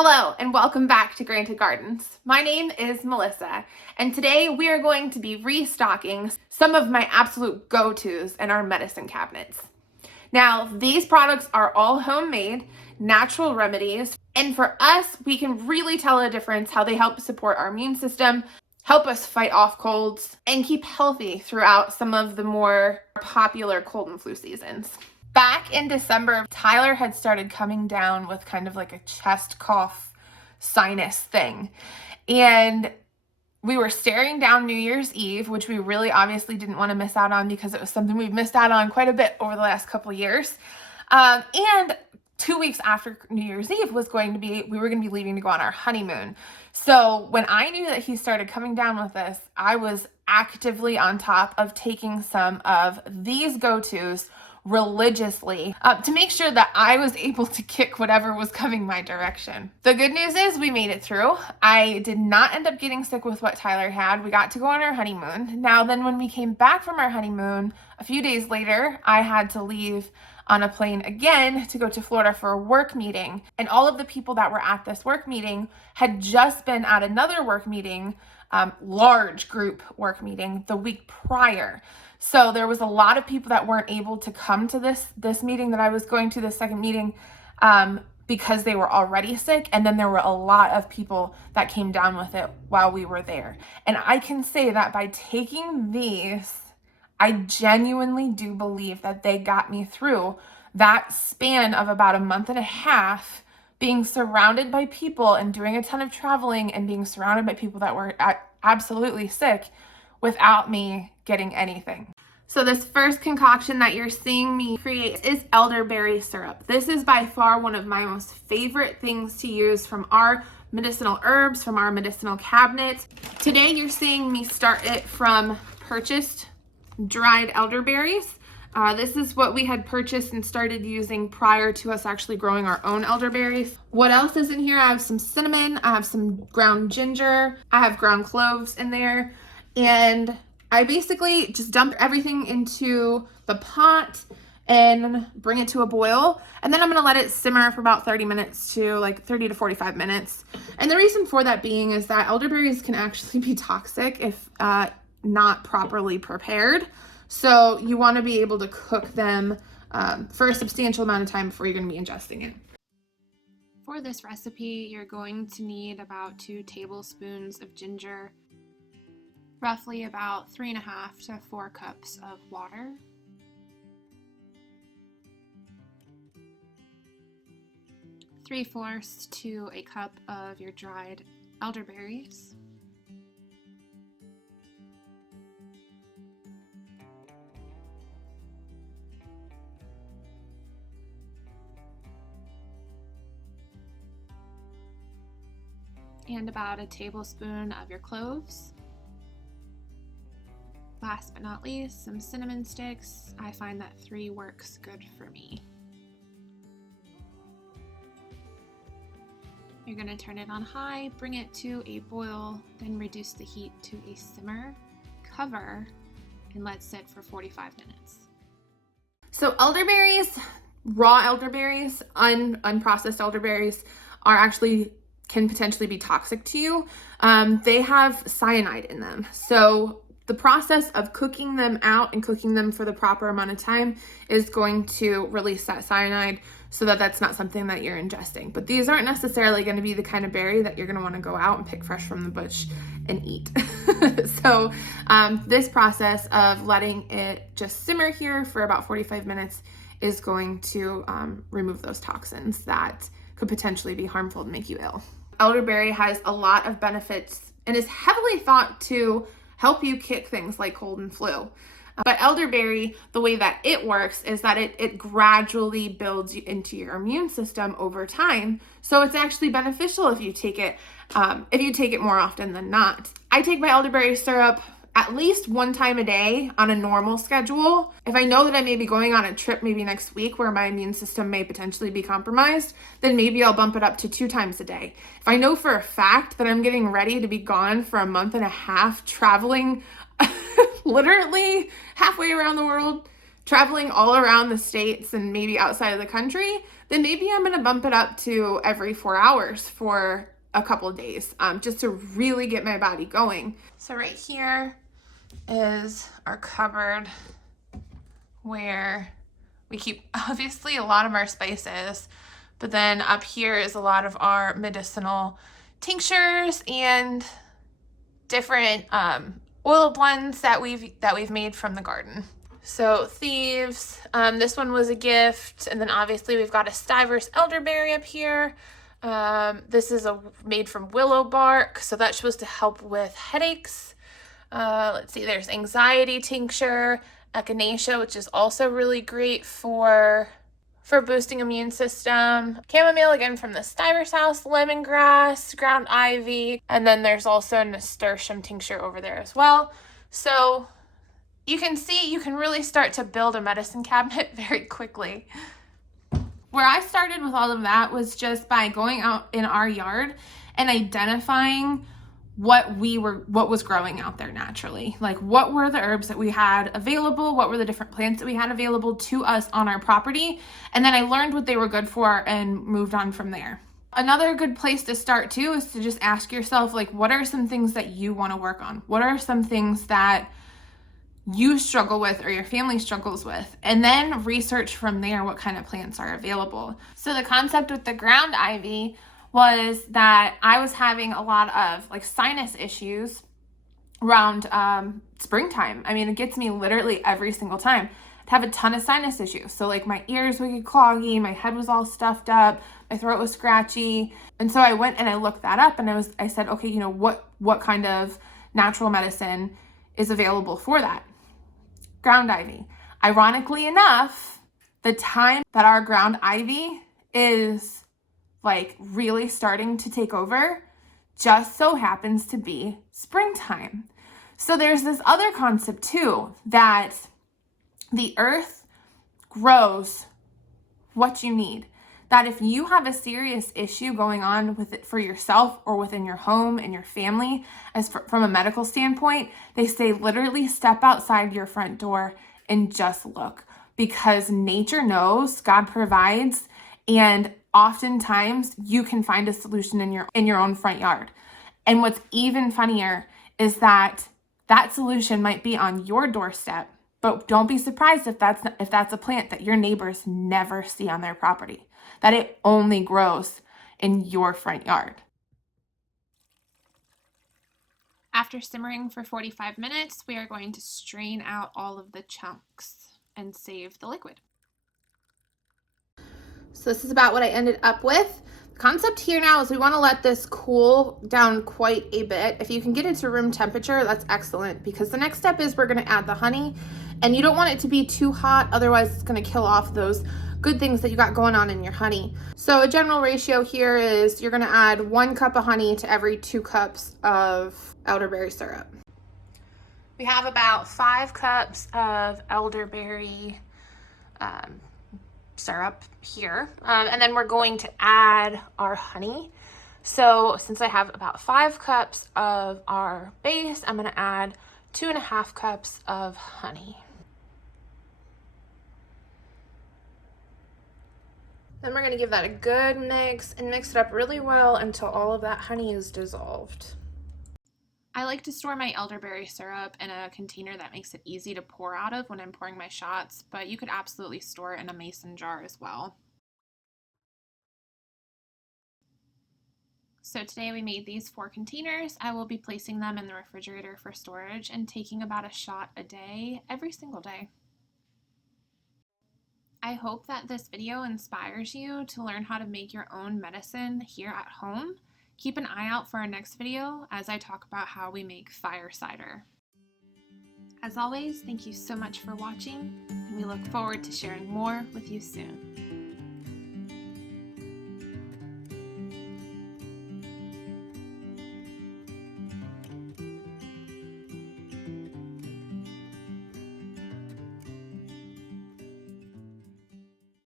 Hello and welcome back to Granted Gardens. My name is Melissa and today we are going to be restocking some of my absolute go-tos in our medicine cabinets. Now, these products are all homemade, natural remedies, and for us, we can really tell a difference how they help support our immune system, help us fight off colds, and keep healthy throughout some of the more popular cold and flu seasons. Back in December, Tyler had started coming down with kind of like a chest cough sinus thing. And we were staring down New Year's Eve, which we really obviously didn't want to miss out on because it was something we've missed out on quite a bit over the last couple of years. And 2 weeks after New Year's Eve we were going to be leaving to go on our honeymoon. So when I knew that he started coming down with this, I was actively on top of taking some of these go-tos religiously to make sure that I was able to kick whatever was coming my direction. The good news is we made it through. I did not end up getting sick with what Tyler had. We got to go on our honeymoon. Now then, when we came back from our honeymoon, a few days later, I had to leave on a plane again to go to Florida for a work meeting. And all of the people that were at this work meeting had just been at another work meeting, large group work meeting the week prior. So there was a lot of people that weren't able to come to this meeting that I was going to, this second meeting, because they were already sick. And then there were a lot of people that came down with it while we were there. And I can say that by taking these, I genuinely do believe that they got me through that span of about a month and a half, being surrounded by people and doing a ton of traveling and being surrounded by people that were absolutely sick without me getting anything. So this first concoction that you're seeing me create is elderberry syrup. This is by far one of my most favorite things to use from our medicinal herbs, from our medicinal cabinet. Today you're seeing me start it from purchased dried elderberries. This is what we had purchased and started using prior to us actually growing our own elderberries. What else is in here? I have some cinnamon, I have some ground ginger, I have ground cloves in there, and I basically just dump everything into the pot and bring it to a boil. And then I'm gonna let it simmer for about 30 minutes to 30 to 45 minutes. And the reason for that being is that elderberries can actually be toxic if not properly prepared. So you want to be able to cook them for a substantial amount of time before you're going to be ingesting it. For this recipe, you're going to need about 2 tablespoons of ginger, roughly about 3.5 to 4 cups of water, three-fourths to a cup of your dried elderberries, and about a tablespoon of your cloves. Last but not least, some cinnamon sticks. I find that 3 works good for me. You're going to turn it on high, bring it to a boil, then reduce the heat to a simmer, cover, and let sit for 45 minutes. So elderberries, raw elderberries, unprocessed elderberries can potentially be toxic to you. They have cyanide in them. So the process of cooking them out and cooking them for the proper amount of time is going to release that cyanide so that that's not something that you're ingesting. But these aren't necessarily going to be the kind of berry that you're going to want to go out and pick fresh from the bush and eat. So this process of letting it just simmer here for about 45 minutes is going to remove those toxins that could potentially be harmful and make you ill. Elderberry has a lot of benefits and is heavily thought to help you kick things like cold and flu. But elderberry, the way that it works is that it gradually builds into your immune system over time. So it's actually beneficial if you take it more often than not. I take my elderberry syrup at least 1 time a day on a normal schedule. If I know that I may be going on a trip maybe next week where my immune system may potentially be compromised, then maybe I'll bump it up to 2 times a day. If I know for a fact that I'm getting ready to be gone for a month and a half traveling literally halfway around the world, traveling all around the states and maybe outside of the country, then maybe I'm gonna bump it up to every 4 hours for a couple days, just to really get my body going. So right here is our cupboard where we keep obviously a lot of our spices, but then up here is a lot of our medicinal tinctures and different oil blends that we've made from the garden. So thieves, this one was a gift, and then obviously we've got a Stivers elderberry up here. This is made from willow bark, so that's supposed to help with headaches. Let's see, there's anxiety tincture, echinacea, which is also really great for boosting immune system. Chamomile, again from the Stivers house, lemongrass, ground ivy, and then there's also nasturtium tincture over there as well. So you can see you can really start to build a medicine cabinet very quickly. Where I started with all of that was just by going out in our yard and identifying what was growing out there naturally. Like, what were the herbs that we had available? What were the different plants that we had available to us on our property? And then I learned what they were good for and moved on from there. Another good place to start too is to just ask yourself, like, what are some things that you want to work on? What are some things that you struggle with or your family struggles with? And then research from there what kind of plants are available. So the concept with the ground ivy was that I was having a lot of like sinus issues around springtime. I mean, it gets me literally every single time. I'd have a ton of sinus issues. So like my ears would get cloggy, my head was all stuffed up, my throat was scratchy. And so I went and I looked that up and I said, okay, you know, what kind of natural medicine is available for that? Ground ivy. Ironically enough, the time that our ground ivy is like really starting to take over just so happens to be springtime. So there's this other concept too, that the earth grows what you need. That if you have a serious issue going on with it for yourself or within your home and your family, from a medical standpoint, they say literally step outside your front door and just look, because nature knows, God provides, and oftentimes you can find a solution in your own front yard. And what's even funnier is that solution might be on your doorstep, but don't be surprised if that's a plant that your neighbors never see on their property, that it only grows in your front yard. After simmering for 45 minutes, we are going to strain out all of the chunks and save the liquid. So this is about what I ended up with. The concept here now is we want to let this cool down quite a bit. If you can get it to room temperature, that's excellent, because the next step is we're going to add the honey, and you don't want it to be too hot, otherwise it's going to kill off those good things that you got going on in your honey. So a general ratio here is you're going to add 1 cup of honey to every 2 cups of elderberry syrup. We have about 5 cups of elderberry syrup here, and then we're going to add our honey. So since I have about 5 cups of our base, I'm going to add 2.5 cups of honey. Then we're going to give that a good mix and mix it up really well until all of that honey is dissolved. I like to store my elderberry syrup in a container that makes it easy to pour out of when I'm pouring my shots, but you could absolutely store it in a mason jar as well. So today we made these 4 containers. I will be placing them in the refrigerator for storage and taking about a shot a day, every single day. I hope that this video inspires you to learn how to make your own medicine here at home. Keep an eye out for our next video as I talk about how we make fire cider. As always, thank you so much for watching, and we look forward to sharing more with you soon.